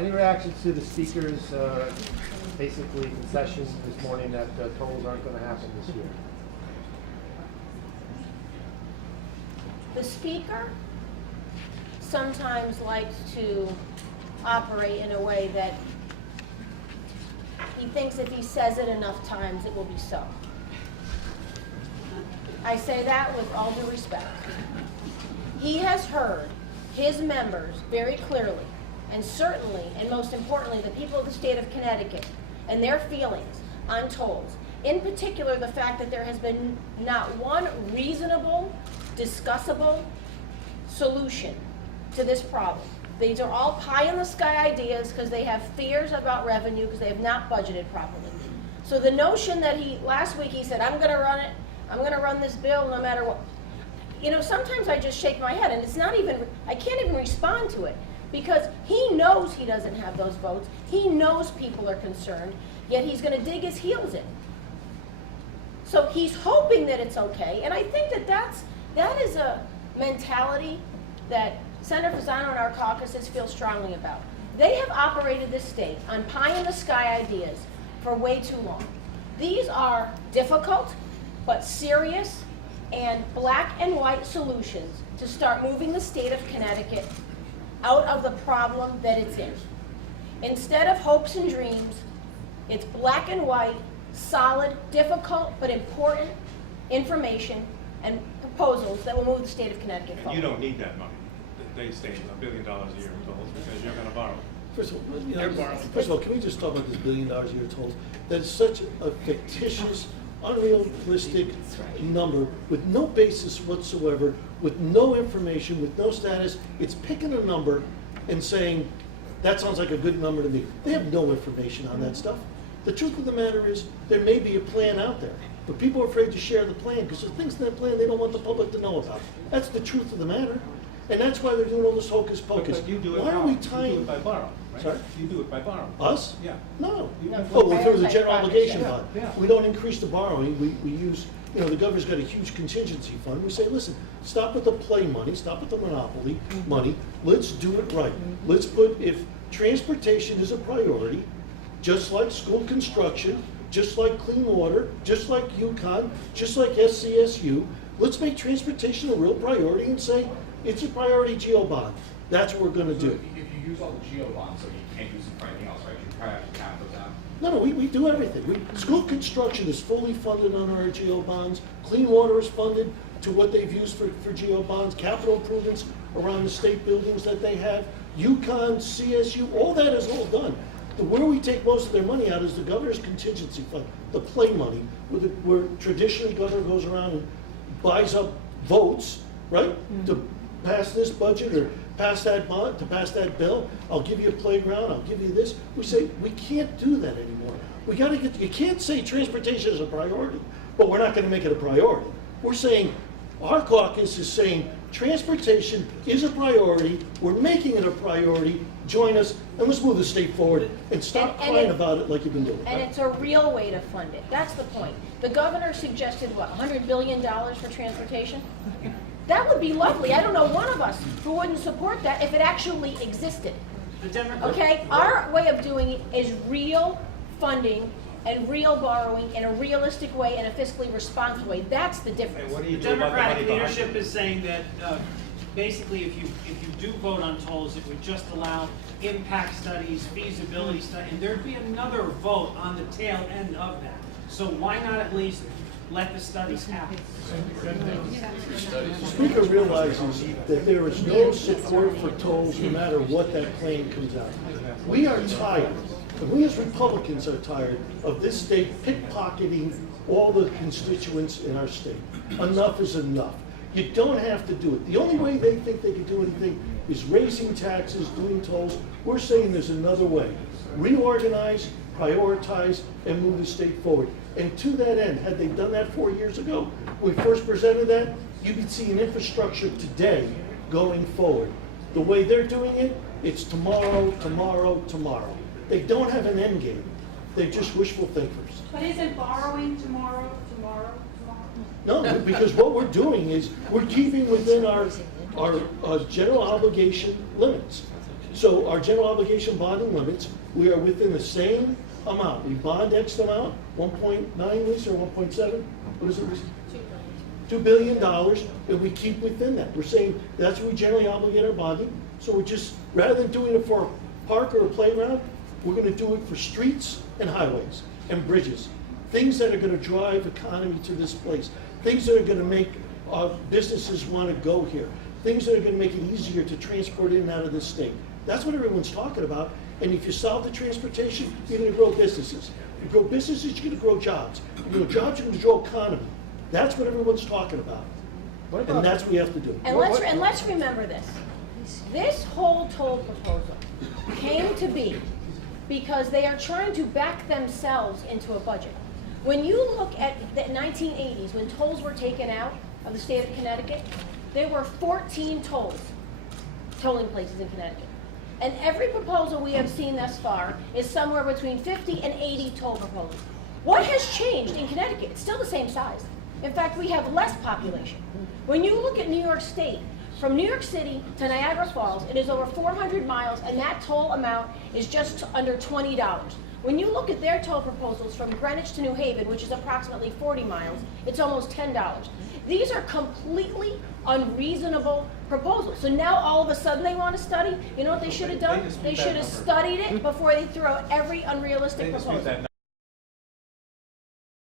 Any reactions to the speaker's basically concession this morning that tolls aren't going to happen this year? The speaker sometimes likes to operate in a way that he thinks if he says it enough times, it will be so. I say that with all due respect. He has heard his members very clearly, and certainly, and most importantly, the people of the state of Connecticut and their feelings on tolls. In particular, the fact that there has been not one reasonable, discussable solution to this problem. These are all pie-in-the-sky ideas because they have fears about revenue because they have not budgeted properly. So the notion that last week he said, I'm going to run it, I'm going to run this bill no matter what. You know, sometimes I just shake my head and it's not even, I can't even respond to it because he knows he doesn't have those votes. He knows people are concerned, yet he's going to dig his heels in. So he's hoping that it's okay, and I think that is a mentality that Senator Fasano and our caucuses feel strongly about. They have operated this state on pie-in-the-sky ideas for way too long. These are difficult, but serious and black and white solutions to start moving the state of Connecticut out of the problem that it's in. Instead of hopes and dreams, it's black and white, solid, difficult, but important information and proposals that will move the state of Connecticut forward. And you don't need that money. They say $1 billion a year in tolls because you're going to borrow. First of all, can we just talk about this $1 billion a year tolls? That is such a fictitious, unrealistic number with no basis whatsoever, with no information, with no status. It's picking a number and saying, that sounds like a good number to me. They have no information on that stuff. The truth of the matter is, there may be a plan out there, but people are afraid to share the plan because there's things in that plan they don't want the public to know about. That's the truth of the matter. And that's why they're doing all this hocus pocus. But you do it why are we tying? You do it by borrow, right? Sorry? You do it by borrow. Us? Yeah. No. No, Oh, well, through the prioritize general projects, obligation yeah. fund. Yeah. We don't increase the borrowing. We use, the governor's got a huge contingency fund. We say, listen, stop with the play money, stop with the monopoly money. Let's do it right. Let's put, if transportation is a priority, just like school construction, just like clean water, just like UConn, just like SCSU, let's make transportation a real priority and say, it's a priority geo bond. That's what we're gonna do. If you use all the geo bonds, so you can't use them for anything else, right? You probably have to cap those out. No, we do everything. School construction is fully funded on our geo bonds. Clean water is funded to what they've used for geo bonds. Capital improvements around the state buildings that they have. UConn, CSU, all that is all done. Where we take most of their money out is the governor's contingency fund, the play money, where traditionally governor goes around and buys up votes, right? To pass this budget or pass that bond, to pass that bill. I'll give you a playground, I'll give you this. We say, we can't do that anymore. We gotta you can't say transportation is a priority, but we're not gonna make it a priority. We're saying, our caucus is saying, transportation is a priority, we're making it a priority, join us, and let's move the state forward and stop crying about it like you've been doing. And it's a real way to fund it. That's the point. The governor suggested, what, $100 billion for transportation? That would be lovely. I don't know one of us who wouldn't support that if it actually existed. Okay? Our way of doing it is real funding and real borrowing in a realistic way and a fiscally responsible way. That's the difference. And what do you The do about the money Democratic behind leadership it? is saying that basically if you do vote on tolls, it would just allow impact studies, feasibility study, and there'd be another vote on the tail end of that. So why not at least let the studies happen? The Speaker realizes that there is no support for tolls no matter what that plan comes out. We are tired, and we as Republicans are tired of this state pickpocketing all the constituents in our state. Enough is enough. You don't have to do it. The only way they think they can do anything is raising taxes, doing tolls. We're saying there's another way. Reorganize, prioritize, and move the state forward. And to that end, had they done that 4 years ago, when we first presented that, you could see an infrastructure today going forward. The way they're doing it, it's tomorrow, tomorrow, tomorrow. They don't have an end game. They're just wishful thinkers. But isn't borrowing tomorrow? No, because what we're doing is we're keeping within our general obligation limits. So our general obligation bonding limits, we are within the same amount. We bond X amount, 1.9, Lisa, or 1.7? What is it, Lisa? $2 billion, and we keep within that. We're saying that's what we generally obligate our bonding. So we're just, rather than doing it for a park or a playground, we're gonna do it for streets and highways and bridges. Things that are gonna drive economy to this place. Things that are gonna make businesses wanna go here. Things that are gonna make it easier to transport in and out of this state. That's what everyone's talking about. And if you solve the transportation, you're gonna grow businesses. You grow businesses, you're gonna grow jobs. You grow jobs, you're gonna grow economy. That's what everyone's talking about. What And about- that's what we have to do. And let's remember this. This whole toll proposal came to be because they are trying to back themselves into a budget. When you look at the 1980s, when tolls were taken out of the state of Connecticut, there were 14 tolling places in Connecticut. And every proposal we have seen thus far is somewhere between 50 and 80 toll proposals. What has changed in Connecticut? It's still the same size. In fact, we have less population. When you look at New York State, from New York City to Niagara Falls, it is over 400 miles, and that toll amount is just under $20. When you look at their toll proposals from Greenwich to New Haven, which is approximately 40 miles, it's almost $10. These are completely unreasonable proposals. So now all of a sudden they want to study? You know what they should have done? They dispute They that should have number. studied it before they threw out every unrealistic They dispute proposal. that